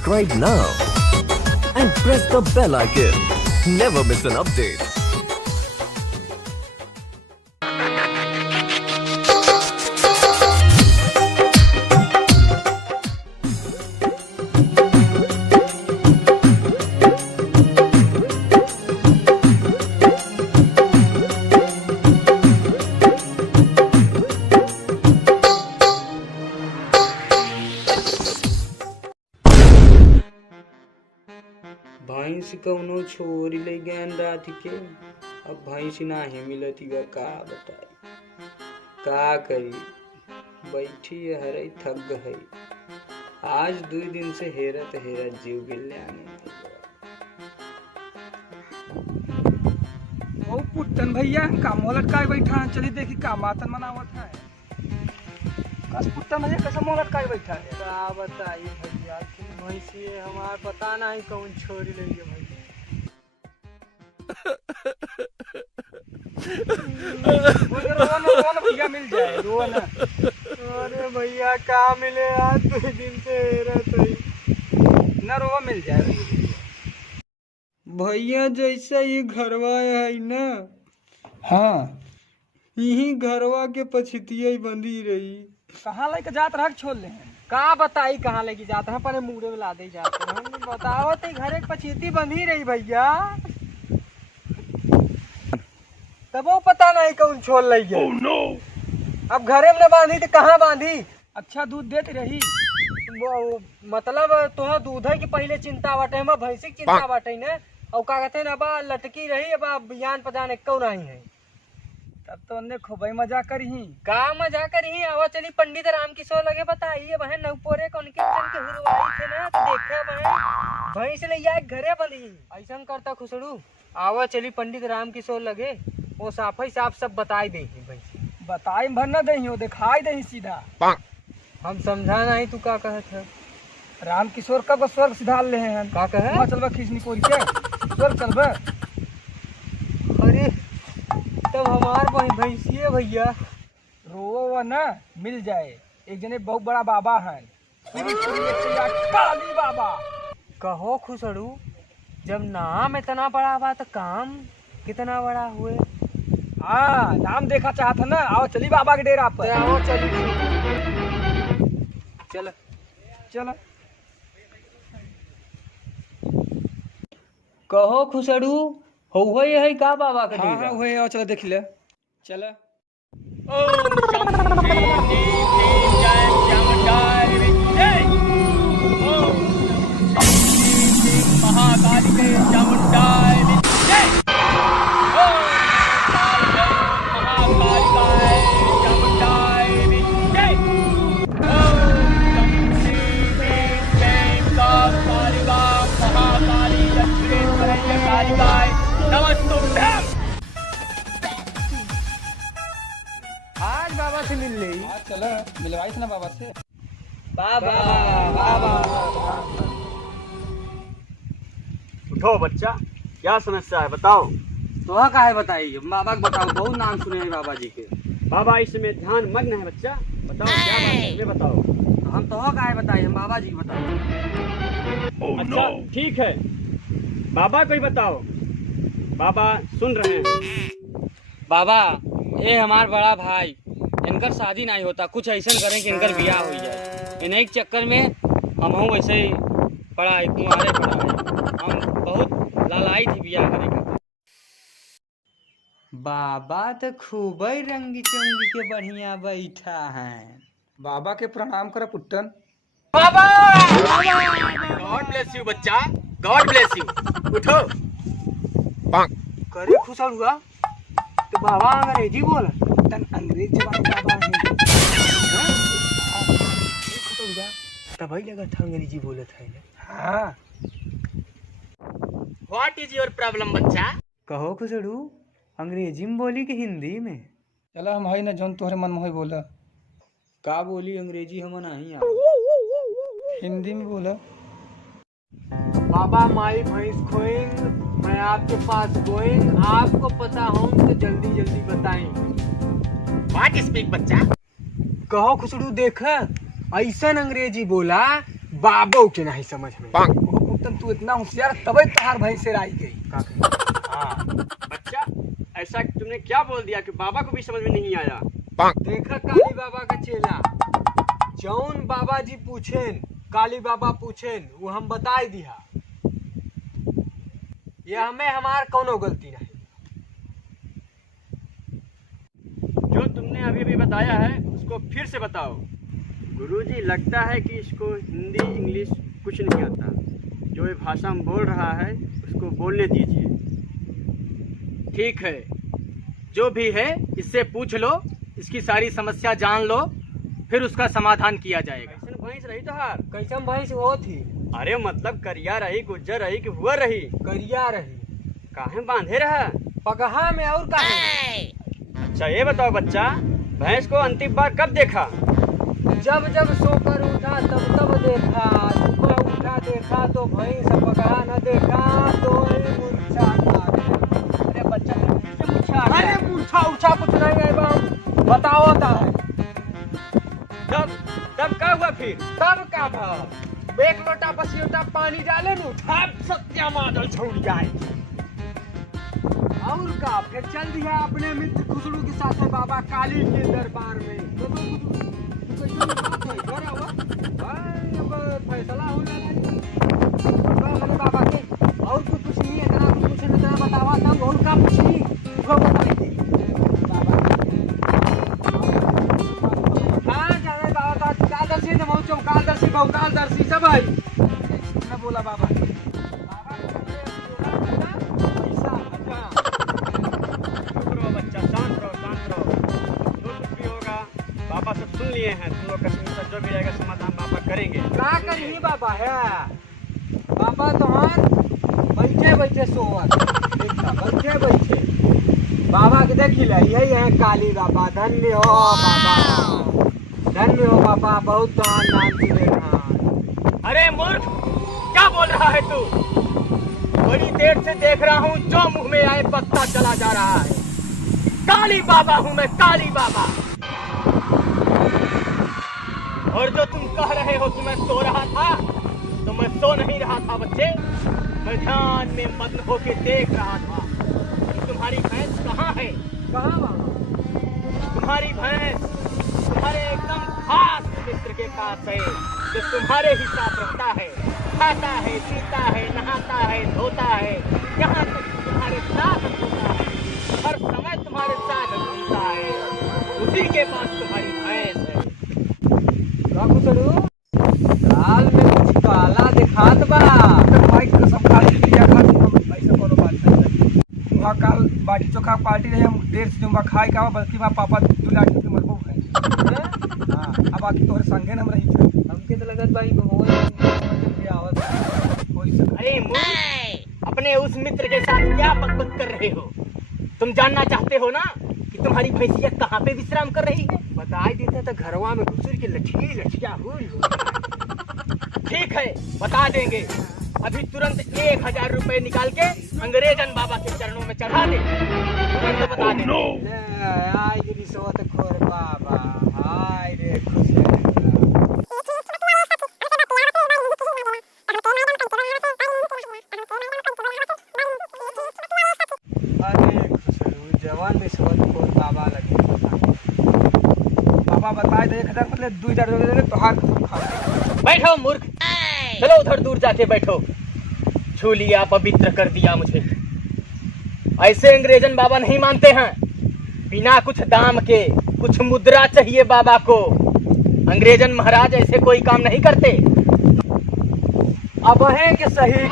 subscribe now and press the bell icon. Never miss an update. भैंस कौनो छोरी ले गैन रात के अब भैंस नाही मिलती बा। का बताई का करी, बैठी हरे थक गई। आज 2 दिन से हेरत हेरत जीव गिल्ले आने। ओ पुट्टन भैया काम मोलट काय बैठा, चली देखी का मातन मनावत है। कस पुट्टन भैया कैसे मोलट काय बैठा है? का बताई भैया, भैंसी हमार पता नहीं कौन छोरी ले गई भैया। रोवन भैया मिल जाए, रोवन। अरे भैया का मिले, आज 2 दिन से हेरत है न रोवा मिल जाए भैया। जैसा ये घरवा है ना, हाँ यही घरवा के पछितिया बंधी रही। कहाँ लेके जात रहा छोड़ ले हैं? का बताई कहाँ लेके जाते हैं, पर मुड़े में ला दे जाते हैं। बताओ तो घर एक पछीती बंधी रही भैया, तब वो पता नहीं कौन छोड़ ले गया। Oh, no! अब घरे में बांधी तो कहाँ बांधी। अच्छा दूध देती रही। मतलब तुह दूध की पहले चिंता बाटे, हम भैंसी की चिंता बाटे ने। और का कहते हैं अब लटकी रही, अब बयान पजान एक नहीं है। तब तो उन्हें खूब मजा करी। का मजा करी। आवा चली पंडित राम किशोर लगे बताइए बहन नवपोरे कौन के हुरवाई थे ना, तो देखे बहन भैंस ले जाए घरे बंधी। ऐसा करता खुसड़ू। आवा चली पंडित राम किशोर लगे, वो साफ ही साफ सब बताई दे भैंस। बताई भर न दही, हो दिखाई दही सीधा। हम समझा नहीं तू का कहत है। राम किशोर कब स्वर्ग सिधार ले हैं? का कहे चलबा खींचनी कोरी के स्वर्ग चलबा। अरे तब हमार भैंसी है भैया। रो ना मिल जाए। एक जने बहुत बड़ा बाबा है, काली बाबा। कहो खुसड़ू, जब नाम इतना बड़ा बा तो काम कितना बड़ा हुए। हाँ नाम देखा चाहता ना, आओ चली बाबा के डेरा पर। आओ चली चल चल। कहो खुसड़ू, हो है का बाबा का हाँ डेरा? हाँ हुए, आओ चलो देख ले। चल आज बाबा से मिल रही। हाँ चलो मिलवाई थी ना बाबा से। बाबा बाबा उठो बच्चा, क्या समस्या है बताओ। तो का है बताइए, बाबा को बताओ, बहुत नाम सुने हैं बाबा जी के। बाबा इसमें ध्यान मग्न है बच्चा, बताओ क्या बात है, हमें बताओ। हम तो का है बताइए, हम बाबा जी को बताओ। अच्छा ठीक है, बाबा को ही बताओ, बाबा सुन रहे हैं। बाबा ये हमार बड़ा भाई, इनकर शादी नहीं होता, कुछ ऐसा करें कि इनकर ब्याह हो जाए। इन्हीं के चक्कर में हम हूँ वैसे ही पड़ा है, तुम्हारे पड़ा है। हम बहुत लालाई थी ब्याह करेंगे। बाबा तो खूब ही रंगी चंगी के बढ़िया बैठा है। बाबा के प्रणाम करा पुट्टन। बाबा गॉड ब्लेस यू बच्चा, गॉड ब्लेस यू। उठो। करे खुशल हुआ तो बाबा अंग्रेजी बोल। पुट्टन अंग्रेज जवान बाबा है। तभी लगा था अंग्रेजी बोला था। हाँ व्हाट इज योर प्रॉब्लम बच्चा। कहो खुशड़ू, अंग्रेजी में बोली कि हिंदी में? चलो हम है ना जोन तोहरे मन में बोला। का बोली अंग्रेजी हम नहीं आ। हिंदी में बोला। बाबा माई भैंस खोइंग, मैं आपके पास गोइंग, आपको पता हो तो जल्दी जल्दी बताएं। व्हाट स्पीक बच्चा। कहो खुशड़ू, देख ऐसा अंग्रेजी बोला बाबू के नहीं समझ में पुतन तू इतना होशियार तबे तहार भैंस से आई गई हाँ बच्चा, ऐसा तुमने क्या बोल दिया कि बाबा को भी समझ में नहीं आया? देखा काली बाबा का चेला जौन बाबा जी पूछेन काली बाबा पूछेन वो हम बताए दिया। ये हमें हमार कोनो गलती नहीं। जो तुमने अभी अभी बताया है उसको फिर से बताओ। गुरुजी, लगता है कि इसको हिंदी इंग्लिश कुछ नहीं आता। जो ये भाषा हम बोल रहा है उसको बोलने दीजिए। ठीक है, जो भी है इससे पूछ लो, इसकी सारी समस्या जान लो, फिर उसका समाधान किया जाएगा। कैसन भैंस रही तोहार? कैसन भैंस वो थी? अरे मतलब करिया रही, गुज्जर रही कि हुआ रही? करिया रही। काहे बांधे रहा? पगहा में और काहे? अच्छा ये बताओ बच्चा, भैंस को अंतिम बार कब देखा? जब जब सोकर उठा तब तब देखा। सुबह उठा देखा तो भैंस, पगहा न देखा तो मूर्छा आ गया। अरे बच्चा पूछा। अरे मूर्छा उछा कुछ नहीं है बाबू, बताओ होता है। तब क्या हुआ फिर? तब का भाव एक लोटा बसियोटा पानी डाले नु थाप सत्या मादल छोड़ जाए। और का फिर चल दिया अपने मित्र खुसरू के साथ बाबा काली के दरबार में। अब फैसला हो जाना बाबा के। और कुछ नहीं, इतना कुछ इतना बतावा तब और का पूछी वो बताएंगे। बहुकालदर्शी सब है ना बोला बाबा। बच्चा शांत रहो। जो कुछ भी होगा बाबा सब सुन लिए हैं। तुम लोग का जो भी रहेगा समाधान बाबा करेंगे। क्या करिए बाबा है? बाबा तुम्हार बैठे बैठे सोवत बैठे बैठे बाबा के देखी ला। यही है काली बाबा। धन्य हो बाबा, धन्य हो बाबा, बहुत दान दान की देखा। अरे मूर्ख, क्या बोल रहा है तू? बड़ी देर से देख रहा हूँ, जो मुंह में आए पत्ता चला जा रहा है। काली बाबा हूँ मैं, काली बाबा। और जो तुम कह रहे हो कि मैं सो रहा था, तो मैं सो नहीं रहा था बच्चे। मैं ध्यान में मग्न होके देख रहा था कि तुम्हारी भैंस कहाँ है। कहाँ बाबा? तुम्हारी भैंस तुम्हारे एकदम खास मित्र के पास है, जो तुम्हारे ही साथ रहता है, खाता है, पीता है, नहाता है, धोता है, यहाँ तक तुम्हारे साथ घूमता है, हर समय तुम्हारे साथ घूमता है। उसी के पास तुम्हारी भैंस है। लाल में कुछ काला दिखात बा। भाई कसम खाली पिया खाती हम ऐसा कोनो बात नहीं। वहाँ काल बाटी चोखा पार्टी रहे, हम देर से जुम्बा खाए का बल्कि वहाँ पापा दूल्हा के मरबूब है। हाँ, अब आके तोहरे संगे हम रही थे। हमके तो लगत भाई अरे मूर्ख, अपने उस मित्र के साथ क्या बकबक कर रहे हो? तुम जानना चाहते हो ना कि तुम्हारी भैंसिया कहाँ पे विश्राम कर रही है? बताई देते तो घरवा में घुसर के लठिया हुई। ठीक है, बता देंगे। अभी तुरंत 1000 रुपए निकाल के अंग्रेजन बाबा के चरणों में चढ़ा दे। तुरंत बता दे। आई गिरी सोत खोर बाबा, हाय रे खुश है। अरे खुशरू जवान में सोत खोर बाबा लगे। बाबा बताए दे 1000 मतलब 2000 रुपए तो हार खा। बैठो मूर्ख, चलो उधर दूर जाके बैठो। छू लिया, पवित्र कर दिया मुझे। ऐसे अंग्रेजन बाबा नहीं मानते हैं। बिना कुछ दाम के कुछ मुद्रा चाहिए बाबा को। अंग्रेजन महाराज ऐसे कोई काम नहीं करते। अब है कि सही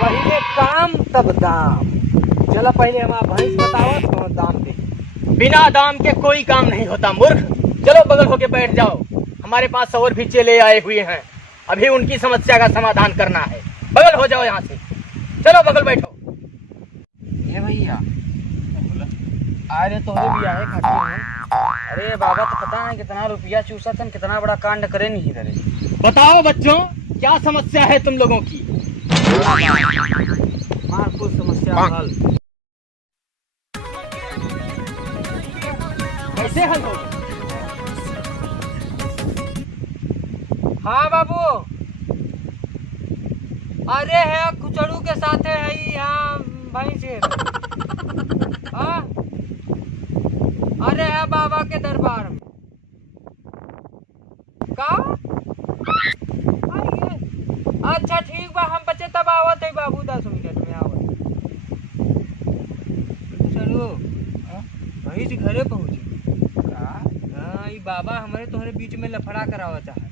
पहले काम तब दाम। चलो पहले हमारा भैंस बताओ तो दाम दे। बिना दाम के कोई काम नहीं होता मूर्ख। चलो बगल होके बैठ जाओ। हमारे पास और भी चेले आए हुए हैं, अभी उनकी समस्या का समाधान करना है। बगल हो जाओ यहाँ से, चलो बगल बैठो। ये भैया अरे तो भी आए खड़े हैं। अरे बाबा तो पता है कितना रुपया चूसा था, कितना बड़ा कांड करे नहीं करे। बताओ बच्चों, क्या समस्या है तुम लोगों की? मार कुछ समस्या हल कैसे हल होगा? हाँ बाबू, अरे है कुचड़ू के साथ है यहाँ भाई से। हाँ, अरे है बाबा के दरबार में का। आइए। अच्छा ठीक बा, हम बच्चे तब आवत है बाबू, 10 मिनट में आवत। चलो वही से घरे पहुँचे। हाँ, ये बाबा हमारे तुम्हारे बीच में लफड़ा करावा चाहे।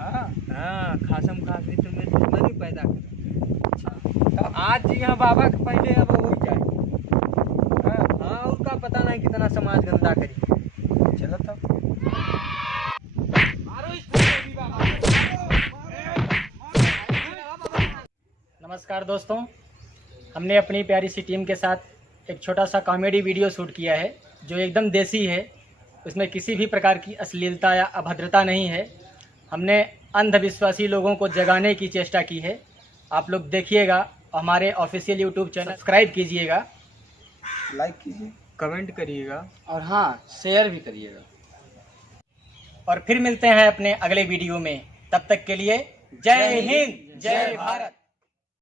हाँ, खासम खास भी तुम्हें दुश्मनी पैदा कर। आज जी हाँ बाबा के पहले अब हो जाए। हाँ, उनका पता नहीं कितना समाज गंदा करी। चलो तब नमस्कार दोस्तों, हमने अपनी प्यारी सी टीम के साथ एक छोटा सा कॉमेडी वीडियो शूट किया है जो एकदम देसी है। उसमें किसी भी प्रकार की अश्लीलता या अभद्रता नहीं है। हमने अंधविश्वासी लोगों को जगाने की चेष्टा की है। आप लोग देखिएगा, हमारे ऑफिशियल यूट्यूब चैनल सब्सक्राइब कीजिएगा, लाइक कीजिए, कमेंट करिएगा और हाँ, शेयर भी करिएगा। और फिर मिलते हैं अपने अगले वीडियो में। तब तक के लिए जय हिंद, जय भारत।